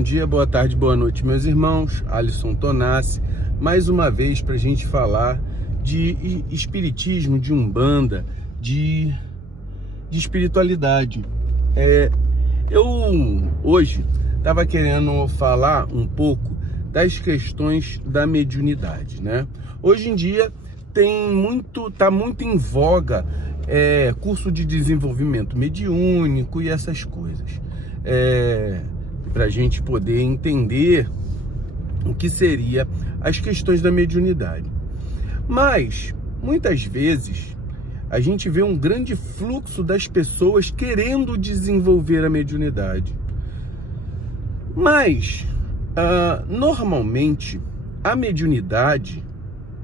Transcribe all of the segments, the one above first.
bom dia, boa tarde, boa noite, meus irmãos. Alisson Tonassi, mais uma vez para a gente falar de espiritismo, de umbanda, de espiritualidade. Eu hoje estava querendo falar um pouco das questões da mediunidade, né? Hoje em dia tá muito em voga curso de desenvolvimento mediúnico e essas coisas. Para a gente poder entender o que seria as questões da mediunidade. Mas, muitas vezes, a gente vê um grande fluxo das pessoas querendo desenvolver a mediunidade. Mas, normalmente, a mediunidade,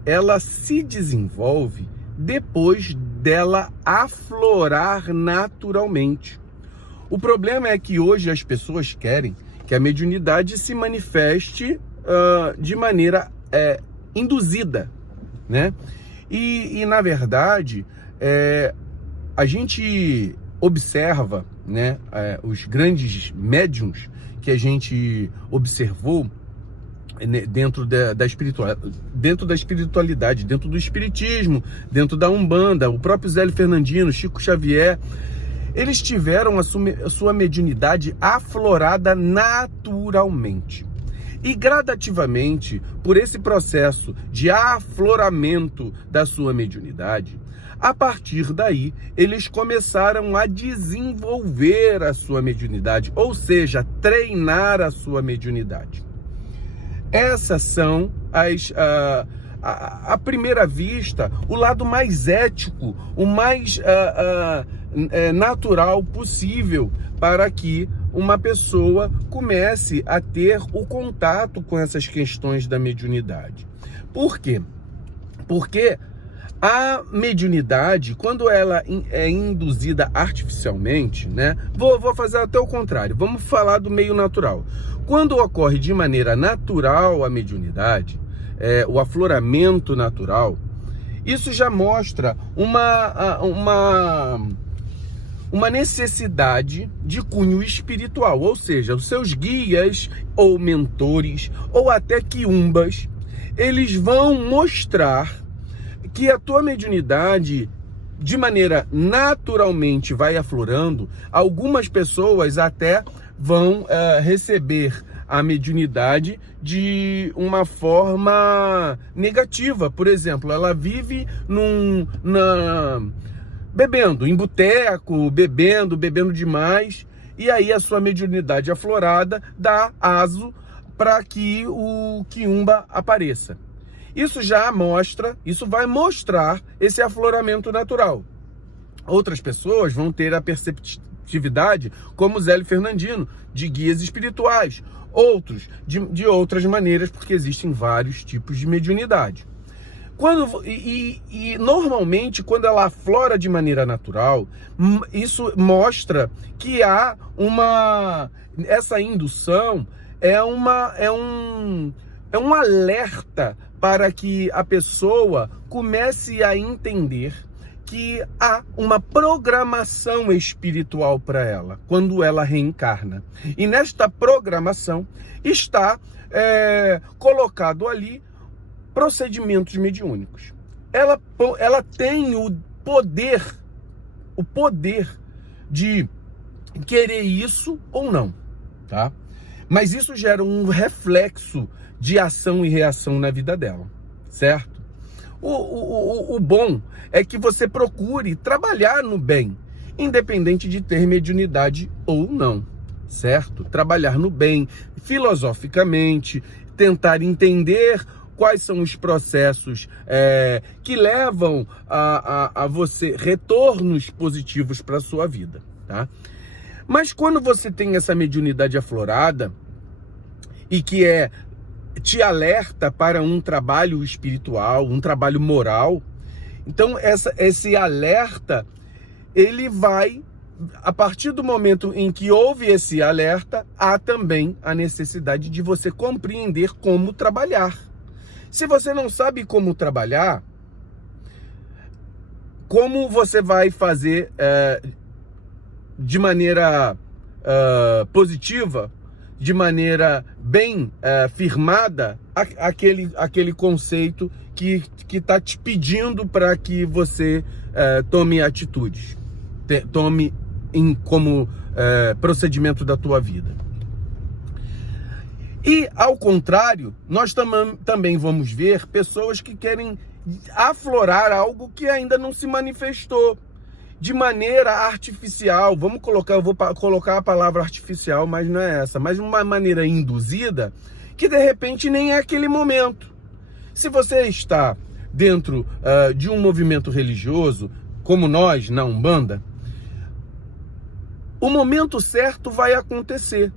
ela se desenvolve depois dela aflorar naturalmente. O problema é que hoje as pessoas querem que a mediunidade se manifeste de maneira induzida, né? E na verdade, a gente observa, né, os grandes médiuns que a gente observou dentro da espiritualidade, dentro do espiritismo, dentro da umbanda, o próprio Zélio Fernandino, Chico Xavier, eles tiveram a sua mediunidade aflorada naturalmente. E gradativamente, por esse processo de afloramento da sua mediunidade, a partir daí, eles começaram a desenvolver a sua mediunidade, ou seja, treinar a sua mediunidade. Essas são à primeira vista, o lado mais ético, o mais natural possível para que uma pessoa comece a ter o contato com essas questões da mediunidade. Por quê? Porque a mediunidade, quando ela é induzida artificialmente, né? Vou fazer até o contrário, vamos falar do meio natural. Quando ocorre de maneira natural a mediunidade, o afloramento natural, isso já mostra uma necessidade de cunho espiritual, ou seja, os seus guias ou mentores ou até quiumbas, eles vão mostrar que a tua mediunidade de maneira naturalmente vai aflorando. Algumas pessoas até vão receber a mediunidade de uma forma negativa. Por exemplo, ela vive bebendo em boteco, bebendo demais, e aí a sua mediunidade aflorada dá aso para que o quiumba apareça. Isso vai mostrar esse afloramento natural. Outras pessoas vão ter a perceptividade, como Zélio Fernandino, de guias espirituais. Outros, de outras maneiras, porque existem vários tipos de mediunidade. Normalmente, quando ela aflora de maneira natural, isso mostra que há essa indução é um alerta para que a pessoa comece a entender que há uma programação espiritual para ela quando ela reencarna. E nesta programação está colocado ali procedimentos mediúnicos. Ela tem o poder de querer isso ou não, tá? Mas isso gera um reflexo de ação e reação na vida dela, certo? O bom é que você procure trabalhar no bem, independente de ter mediunidade ou não, certo? Trabalhar no bem, filosoficamente, tentar entender quais são os processos que levam a você retornos positivos para a sua vida, tá? Mas quando você tem essa mediunidade aflorada e que te alerta para um trabalho espiritual, um trabalho moral, então esse alerta, ele vai, a partir do momento em que houve esse alerta, há também a necessidade de você compreender como trabalhar. Se você não sabe como trabalhar, como você vai fazer de maneira positiva de maneira bem firmada aquele conceito que está te pedindo para que você tome atitudes, tome como procedimento da tua vida. E, ao contrário, nós também vamos ver pessoas que querem aflorar algo que ainda não se manifestou de maneira artificial. Eu vou colocar a palavra artificial, mas não é essa, mas uma maneira induzida que de repente nem é aquele momento. Se você está dentro de um movimento religioso, como nós na Umbanda, o momento certo vai acontecer,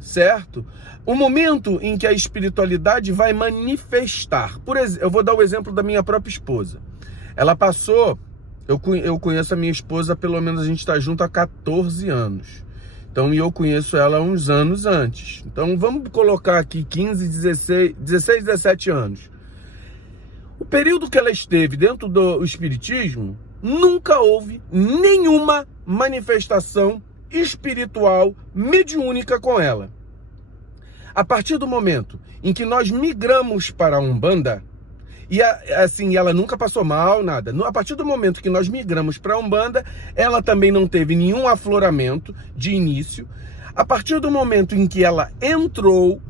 certo? O momento em que a espiritualidade vai manifestar. Por exemplo, eu vou dar o exemplo da minha própria esposa. Ela passou, eu conheço a minha esposa, pelo menos a gente está junto há 14 anos. Então, eu conheço ela uns anos antes. Então, vamos colocar aqui 15, 16, 17 anos. O período que ela esteve dentro do espiritismo, nunca houve nenhuma manifestação espiritual mediúnica com ela. A partir do momento em que nós migramos para a Umbanda, e assim, ela nunca passou mal, nada. A partir do momento que nós migramos para a Umbanda, ela também não teve nenhum afloramento de início. A partir do momento em que ela entrou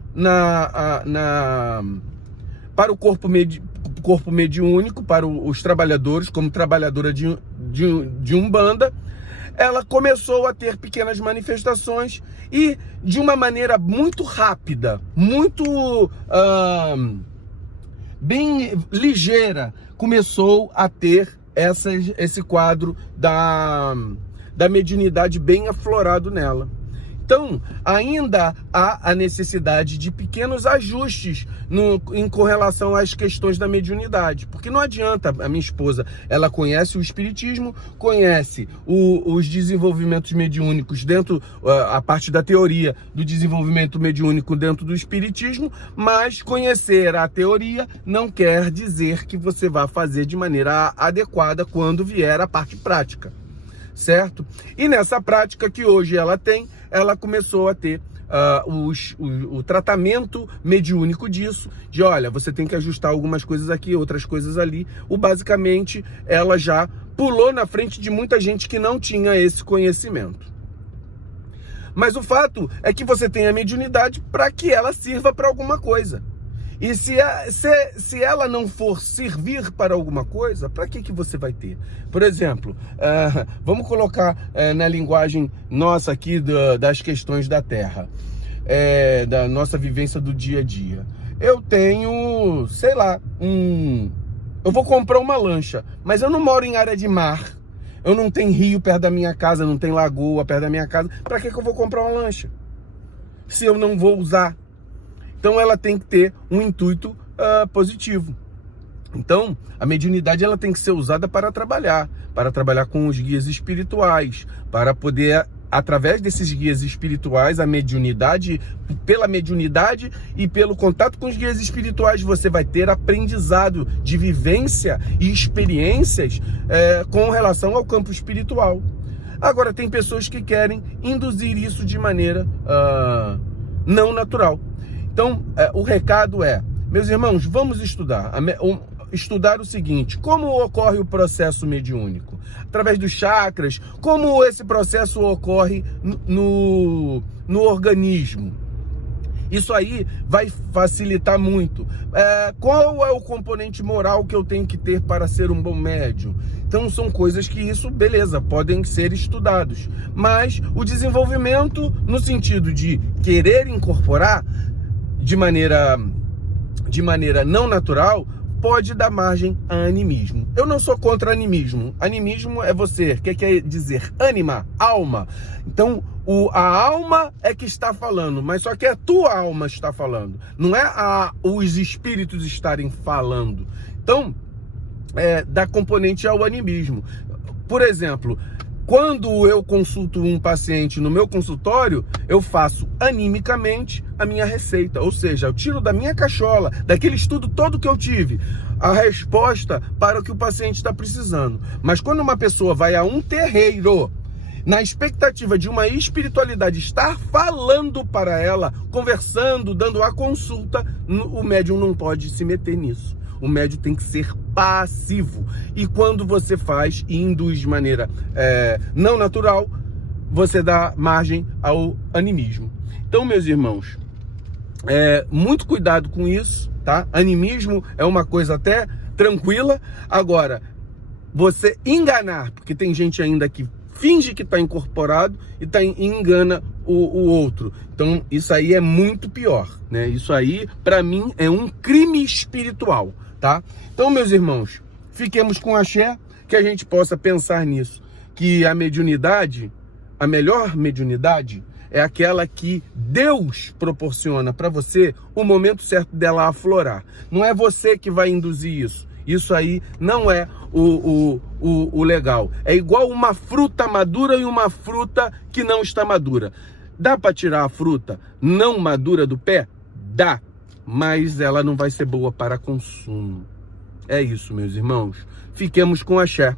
para o corpo mediúnico, para os trabalhadores, como trabalhadora de Umbanda, ela começou a ter pequenas manifestações e de uma maneira muito rápida, muito bem ligeira, começou a ter esse quadro da mediunidade bem aflorado nela. Então, ainda há a necessidade de pequenos ajustes com relação às questões da mediunidade. Porque não adianta, a minha esposa, ela conhece o espiritismo, conhece os desenvolvimentos mediúnicos dentro, a parte da teoria do desenvolvimento mediúnico dentro do espiritismo, mas conhecer a teoria não quer dizer que você vá fazer de maneira adequada quando vier a parte prática. Certo? E nessa prática que hoje ela tem, ela começou a ter o tratamento mediúnico disso, de olha, você tem que ajustar algumas coisas aqui, outras coisas ali. Basicamente, ela já pulou na frente de muita gente que não tinha esse conhecimento. Mas o fato é que você tem a mediunidade para que ela sirva para alguma coisa. E se ela não for servir para alguma coisa, para que você vai ter? Por exemplo, vamos colocar na linguagem nossa aqui das questões da Terra, da nossa vivência do dia a dia. Eu tenho, sei lá, eu vou comprar uma lancha, mas eu não moro em área de mar. Eu não tenho rio perto da minha casa, não tem lagoa perto da minha casa. Para que eu vou comprar uma lancha? Se eu não vou usar. Então ela tem que ter um intuito positivo. Então a mediunidade ela tem que ser usada para trabalhar com os guias espirituais, para poder, através desses guias espirituais, pela mediunidade e pelo contato com os guias espirituais, você vai ter aprendizado de vivência e experiências com relação ao campo espiritual. Agora tem pessoas que querem induzir isso de maneira não natural. Então, o recado é, meus irmãos, vamos estudar o seguinte: como ocorre o processo mediúnico? Através dos chakras, como esse processo ocorre no organismo? Isso aí vai facilitar muito. Qual é o componente moral que eu tenho que ter para ser um bom médium? Então são coisas que beleza, podem ser estudados. Mas o desenvolvimento no sentido de querer incorporar de maneira não natural, pode dar margem a animismo. Eu não sou contra animismo. Animismo é você. O que quer dizer? Ânima, alma. Então, a alma é que está falando, mas só que a tua alma está falando. Não é os espíritos estarem falando. Então, dá componente ao animismo. Por exemplo, quando eu consulto um paciente no meu consultório, eu faço animicamente a minha receita. Ou seja, eu tiro da minha cachola, daquele estudo todo que eu tive, a resposta para o que o paciente está precisando. Mas quando uma pessoa vai a um terreiro na expectativa de uma espiritualidade estar falando para ela, conversando, dando a consulta, o médium não pode se meter nisso. O médium tem que ser passivo. E quando você faz e induz de maneira não natural, você dá margem ao animismo. Então, meus irmãos, muito cuidado com isso, tá? Animismo é uma coisa até tranquila. Agora, você enganar, porque tem gente ainda que finge que está incorporado e engana o outro. Então, isso aí é muito pior, né? Isso aí, para mim, é um crime espiritual, tá? Então, meus irmãos, fiquemos com axé, que a gente possa pensar nisso, que a mediunidade, a melhor mediunidade, é aquela que Deus proporciona para você o momento certo dela aflorar. Não é você que vai induzir isso. Isso aí não é o legal. É igual uma fruta madura e uma fruta que não está madura. Dá para tirar a fruta não madura do pé? Dá, mas ela não vai ser boa para consumo. É isso, meus irmãos. Fiquemos com axé.